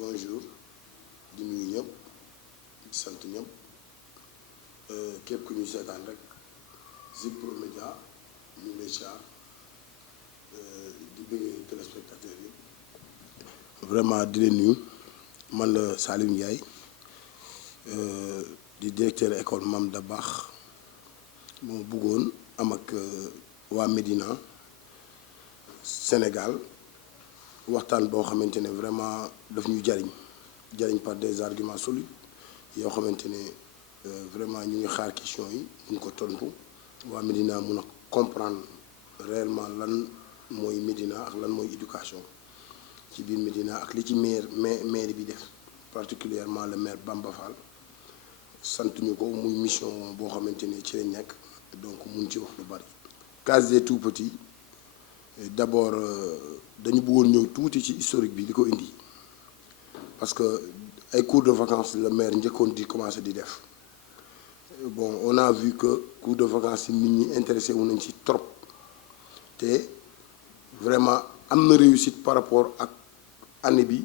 bonjour di nuyu ñëpp di sant ñëpp képp ku ñuy seetaan rek Zik Pro Média ñu ngi lay siyaar di bëggee téléspectateurs yi vraiment di leen nuyu man la Saliou Ndiaye di directeur école Mame Dabakh moo bëggoon am ak waa Médina Sénégal waxtaan boo xamante ne vraiment daf ñu jariñ par des arguments solides yoo xamante ne vraiment ñu ngi xaar question yi mun ko tontu waa Médina mun a comprendre réellement lan mooy Médina ak lan mooy éducation ci biir Médina ak li ci maire bi def particulièrement le maire Bamba Fall sant ñu ko muy mission boo xamante ne ci lañ nekk donc mun ci wax lu bari. Case des tout-petits d'abord dañu bëggoon ñëw tuuti ci historique bi li ko indi parce que ay cours de vacances le maire njëkkoon di commencer di def bon on a vu que cours de vacances yi nit ñi intéressé wu nañ ci trop te vraiment am na réussite par rapport ak année bi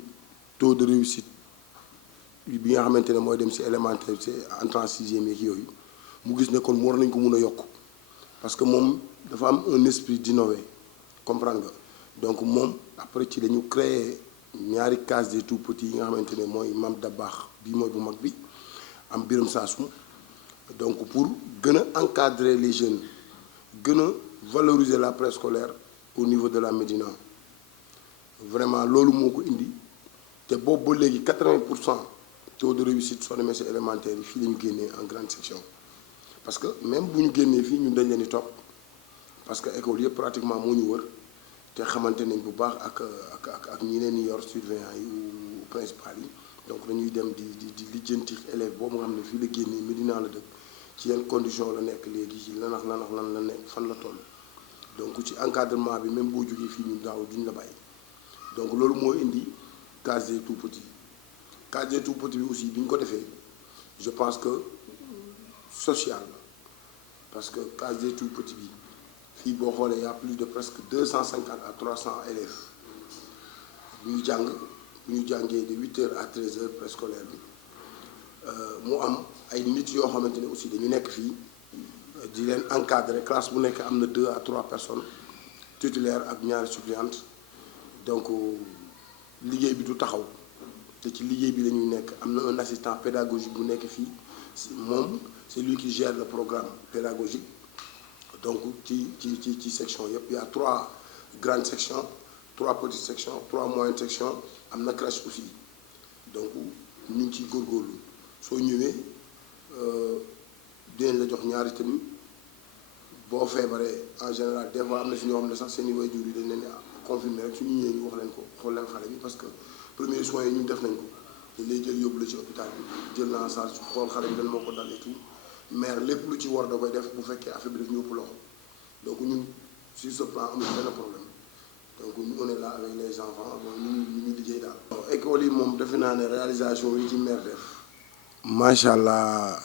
taux de réussite bi nga xamante ne mooy dem ci élémentaire ci entrée en sixième yeeg yooyu mu gis ne kon war nañ ko mun a yokk parce que moom dafa am un esprit d'innover comprendre nga donc moom après ci dañu créer ñaari case des tout petits yi nga xamante ne mooy Mame Dabakh bii mooy bu mag bi am Biram Saasum donc pour gën a encadrer les jeunes gën a valoriser la préscolaire au niveau de la Médina vraiment loolu moo ko indi te boobu ba léegi 80% taux de réussite soo demee si élémentaire yi fii la ñu génnee en grande section parce que même bu ñu génnee fii ñun dañ leen di topp parce que école yëpp pratiquement moo ñu wër te xamante nañ bu baax ak ñi leen di yor surveillant yi ou principal yi donc dañuy dem di lijjanti élève boobu nga xam ne fii la génnee Médina la dëkk ci yenn condition la nekk léegi ci lan la nekk fan la toll donc ci encadrement bi même boo jógee fii ñun daaw duñ la bàyyi donc loolu moo indi case des tout-petits case des tout-petits bi aussi bi ñu ko defee je pense que social la parce que case des tout-petits bi fii boo xoolee y a plus de presque 250 à 300 élèves bu ñu jàngee de 8h à 13h préscolaire bi mu am ay nit yoo xamante ne aussi dañu nekk fii di leen encadrer classe bu nekk am na 2 à 3 personnes titulaires ak ñaari suppléantes donc liggéey bi du taxaw te ci liggéey bi la ñuy nekk am na un assistant pédagogique bu nekk fii moom c'est lui qui gère le programme pédagogique donc ci section yëpp y a 3 grandes sections 3 petites sections 3 moyennes sections am na crèche aussi donc ñu ngi ciy góorgóorlu soo ñëwee dinañ la jox ñaari tenue boo feebaree en général des fois am na si ñoo xam ne sax seen i waajur yi dañ leen confirmer rek suñu ñëwee ñu wax leen ko xool leen xale bi parce que premiers soins yi ñun def nañ ko dañ lay jël yóbbu la ci hôpital bi jël na en charge xool xale bi lan moo ko dal et tout mais lépp lu ci war da koy def bu fekkee affaire bi daf ñu ëpp loxo donc ñun sur ce plan amul benn problème donc on est là avec les enfants bon ñu liggéey daal. école yi moom defe naa ne réalisation yi ci maire def. macha allah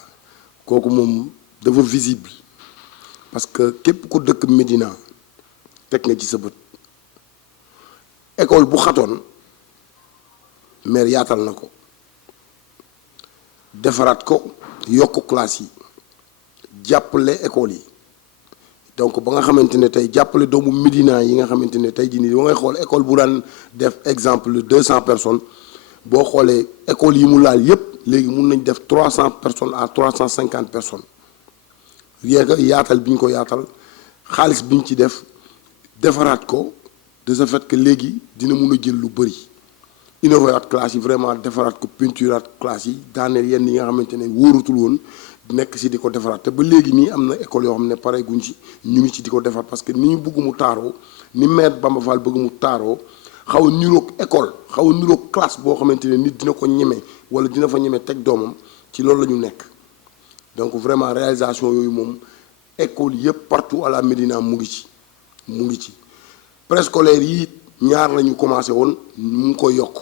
kooku moom dafa visible parce que képp ku dëkk Médina teg nga ci sa bët école bu xatoon maire yaatal na ko defaraat ko yokk classe yi jàppale école yi donc ba nga xamante ne tey jàppale doomu Médina yi nga xamante ne tey jii nii ba ngay xool école bu daan def exemple 200 personnes boo xoolee école yi mu laal yépp léegi mun nañ def 300 personnes à 350 personnes rien que yaatal bi ñu ko yaatal xaalis bi ñu ci def defaraat ko de ce fait que léegi dina mun a jël lu bëri innovaat classe yi vraiment defaraat ko peinturaat classe yi daaneel yenn yi nga xamante ne wóorutul woon nekk si di ko defaraat te ba léegi nii am na école yoo xam ne pare guñ ci ñu ngi ci di ko defar parce que ni ñu bëgg mu taaroo ni maire Bamba Fall bëgg mu taaroo xaw a niroog école xaw a niroog classe boo xamante ne nit dina ko ñeme wala dina fa ñeme teg doomam ci loolu la ñu nekk donc vraiment réalisation yooyu moom école yëpp partout à la Médina mu ngi ci préscolaire yi ñaar la ñu commencé woon mu ngi koy yokk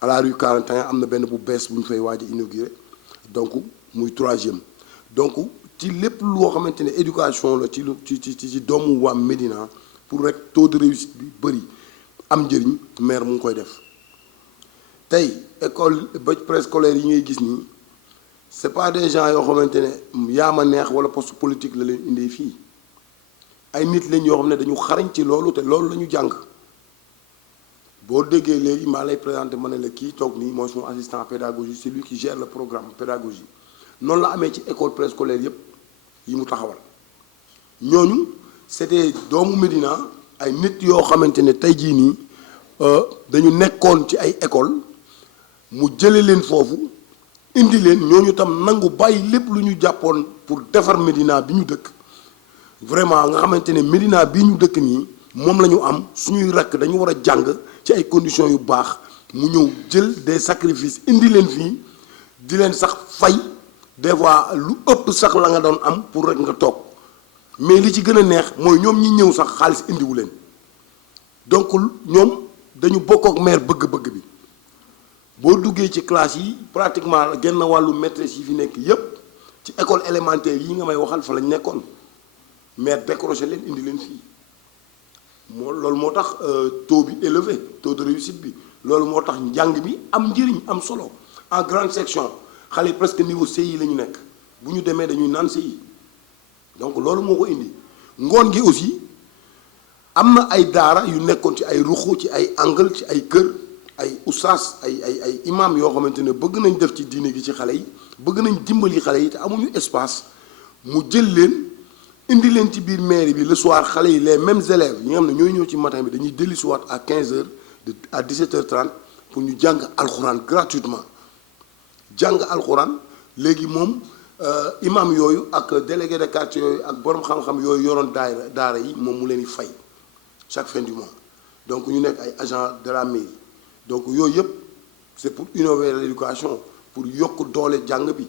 à la rue 41 am na benn bu bees bu ñu fay waaj a inauguré donc muy 3e donc ci lépp loo xamante ne éducation la ci doomu waa Médina pour rek taux de réussite bi bëri am njëriñ maire mu ngi koy def tey école ba préscolaire yi ngay gis nii c'est pas des gens yoo xamante ne yaa ma neex wala poste politique la leen indee fii ay nit lañ yoo xam ne dañu xarañ ci loolu te loolu la ñu jàng boo déggee léegi maa lay présenté ma ne la kii toog nii mooy son assistant pédagogique c'est lui qui gère le programme pédagogique noonu la amee ci école préscolaire yépp yi mu taxawal ñooñu c'était doomu Médina ay nit yoo xamante ne tey jii nii dañu nekkoon ci ay école mu jële leen foofu indi leen ñooñu tam nangu bàyyi lépp lu ñu jàppoon pour defar Médina bi ñu dëkk vraiment nga xamante ne Médina bii ñu dëkk nii moom la ñu am suñuy rakk dañu war a jàng ci ay conditions yu baax mu ñëw jël des sacrifices indi leen fii di leen sax fay des fois lu ëpp sax la nga doon am pour rek nga toog mais li ci gën a neex mooy ñoom ñi ñëw sax xaalis indiwu leen donc ñoom dañu bokk ak maire bëgg-bëgg bi boo duggee ci classe yi pratiquement genn wàllu maîtresse yi fi nekk yépp ci école élémentaire yi nga may waxal fa lañ nekkoon maire décroché leen indi leen fii loolu moo tax taux bi élevé taux de réussite bi loolu moo tax njàng bi am njëriñ am solo en grande section xale yi presque niveau CI la ñu nekk bu ñu demee dañuy naan CI donc loolu moo ko indi ngoon gi aussi am na ay daara yu nekkoon ci ay ruxu ci ay angle ci ay kër ay oustaz ay imam yoo xamante ne bëgg nañ def ci diine gi ci xale yi bëgg nañ dimbali xale yi te amuñu espace mu jël leen indi leen ci biir mairie bi le soir xale yi les mêmes élèves yi nga xam ne ñooy ñëw ci matin bi dañuy dellu si waat à 15h à 17h30 pour ñu jàng alxuraan gratuitement jàng alxuraan léegi moom imam yooyu ak délégué de quartier yooyu ak borom xam-xam yooyu yoroon daara yi moom mu leen di fay chaque fin du mois donc ñu nekk ay agents de la mairie donc yooyu yëpp c'est pour innover l'éducation pour yokk doole jàng bi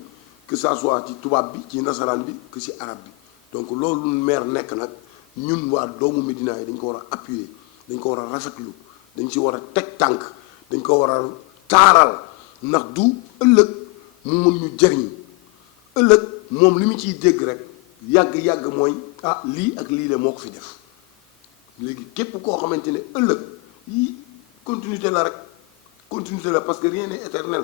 que ça soit ci tubaab bi ci nasaraan bi que ci arabe bi donc loolu maire nekk nag ñun waa doomu Médina yi dañ ko war a appuyer dañ ko war a rafetlu dañ ci war a teg tànk dañ ko war a taaral ndax du ëllëg mu mën ñu jëriñ ëllëg moom li mu ciy dégg rek yàgg-yàgg mooy ah lii ak lii la moo ko fi def léegi képp koo xamante ne ëllëg yi continuité la rek continuité la parce que rien n'est éternel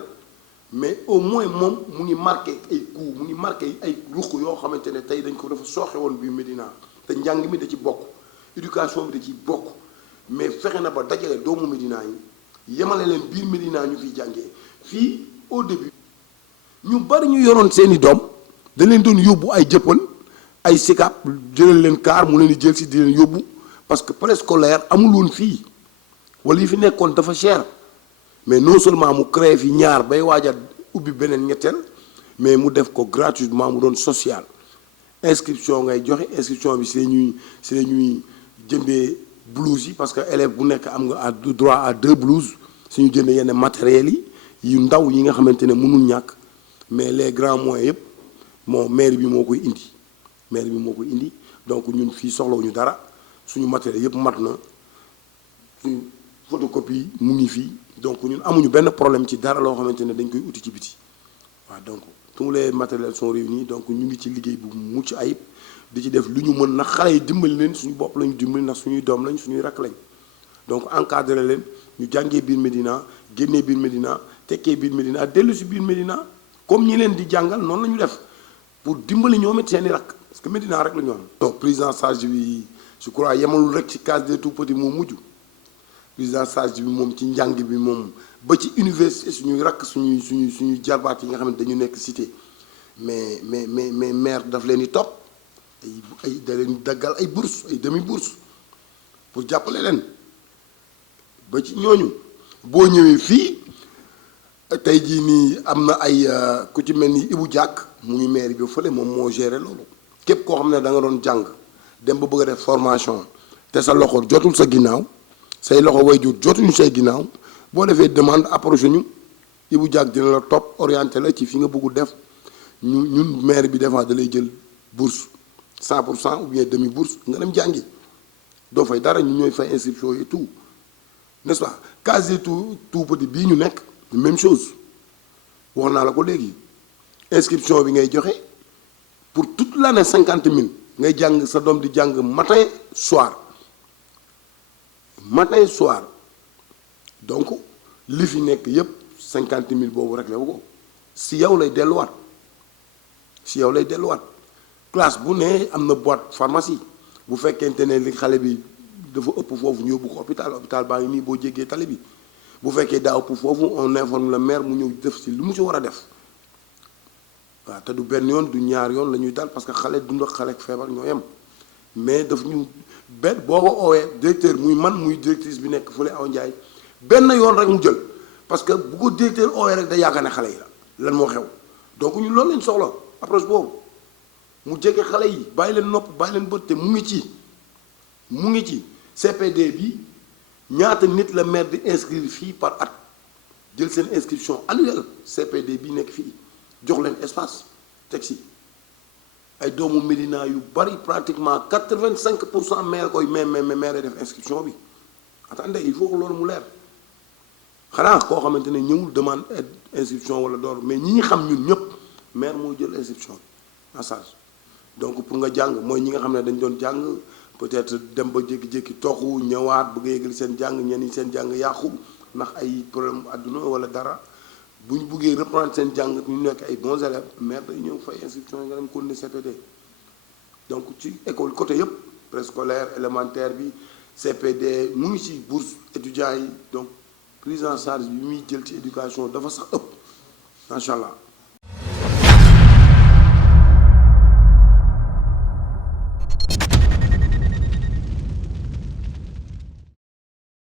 mais au moins moom mu ngi marqué ay coups mu ngi marqué ay ruq yoo xamante ne tey dañ ko dafa sooxe woon biir Médina te njàng mi da ci bokk éducation bi da ci bokk mais fexe na ba dajale doomu Médina yi yemale leen biir Médina ñu fiy jàngee fii au début ñu bari ñu yoroon seeni doom dañ leen doon yóbbu ay jëppal ay Sicap jëlal leen kaar mu leen di jël si di leen yóbbu parce que préscolaire amul woon fii wala yi fi nekkoon dafa cher mais non seulement mu créé fi ñaar bay waaj a ubbi beneen ñetteel mais mu def ko gratuitement mu doon social inscription ngay joxe inscription bi si la ñuy jëndee blouse yi parce que élève bu nekk am nga droit à 2 blouses suñu jëndee yenn matériels yi yu ndaw yi nga xamante ne mënul ñàkk mais les grands moyens yëpp moo maire bi moo koy indi donc ñun fii soxlawuñu dara suñu matériel yëpp mat na suñu photocopie mu ngi fii donc ñun amuñu benn problème ci dara loo xamante ne dañ koy uti ci biti waaw donc tous les matériels sont réunis donc ñu ngi ci liggéey bu mucc ayib di ci def lu ñu mën ndax xale yi dimbali leen suñu bopp lañu dimbali ndax suñuy doom lañ suñuy rakk lañ donc encadré leen ñu jàngee biir Médina génnee biir Médina tekkee biir Médina dellu si biir Médina comme ñi leen di jàngal noonu la ñu def pour dimbali ñoom it seeni rakk parce que Médina rek la ñu am. donc prise en charge bi je crois yemalul rek ci case des tout petits moo mujj prise en charge bi moom ci njàng bi moom ba ci université suñuy rakk suñuy jarbaat yi nga xam ne dañu nekk cité mais maire daf leen di topp ay da leen daggal ay bourse ay demi bourse pour jàppale leen ba ci ñooñu boo ñëwee fii tey jii nii am na ay ku ci mel ni Ibou Diak mu ngi maire bi fële moom moo géré loolu képp koo xam ne da nga doon jàng dem ba bëgg a def formation te sa loxo jotul sa ginnaaw say loxo waajur jotuñu say ginnaaw boo defee demande approché ñu Ibou Diak dina la topp orienté la ci fi nga bëggu def ñun maire bi des fois da lay jël bourse 100% ou bien demi bourse nga dem jàngi doo fay dara ñu ñooy fay inscription et tout n'est-ce pas case tout petit bii ñu nekk même chose wax naa la ko léegi inscription bi ngay joxe pour toute l'année 50 000 ngay jàng sa doom di jàng matin soir donc li fi nekk yépp 50 000 boobu rek la ko si yow lay delluwaat si yow lay delluwaat classe bu ne am na boîte pharmacie bu fekkente ne li xale bi dafa ëpp foofu ñu yóbbu ko hôpital baa ngi nii boo jéggee tali bi bu fekkee daa ëpp foofu on informe le maire mu ñëw def si lu mu si war a def waaw te du benn yoon du ñaar yoon la ñuy dal parce que xale dund ak xale ak feebar ñoo yem mais daf ñu benn boo ko oowee directeur muy man muy directrice bi nekk fële aw Ndiaye benn yoon rek mu jël parce que bu ko directeur oowee rek day yaakaar ne xale yi la lan moo xew donc ñu loolu lañ soxla approche boobu mu jege xale yi bàyyi leen nopp bàyyi leen bët te mu ngi ci CPD bi ñaata nit la maire di inscrire fii par at jël seen inscription annuelle CPD bi nekk fii jox leen espace teg si ay doomu Médina yu bari pratiquement 85% maire koy maire def inscription bi attendez il faut que loolu mu leer xanaa koo xamante ne ñëwul demande inscription wala door mais ñi xam ñun ñëpp maire mooy jël inscription bi en charge donc pour nga jàng mooy ñi nga xam ne dañ doon jàng peut-être dem ba jékki-jékki toxu ñëwaat bëgg a yëgali seen jàng ñenn ñi seen jàng yàqu ndax ay problème àdduna wala dara bu ñu buggee reprendre seen jàng ñu nekk ay bons élèves maire day ñëw fay inscription nga dem continuer CPD donc ci école côté yëpp préscolaire élémentaire bi CPD mu ngi ci bourse étudiants yi donc prise en charge bi muy jël ci éducation dafa sax ëpp macha allah.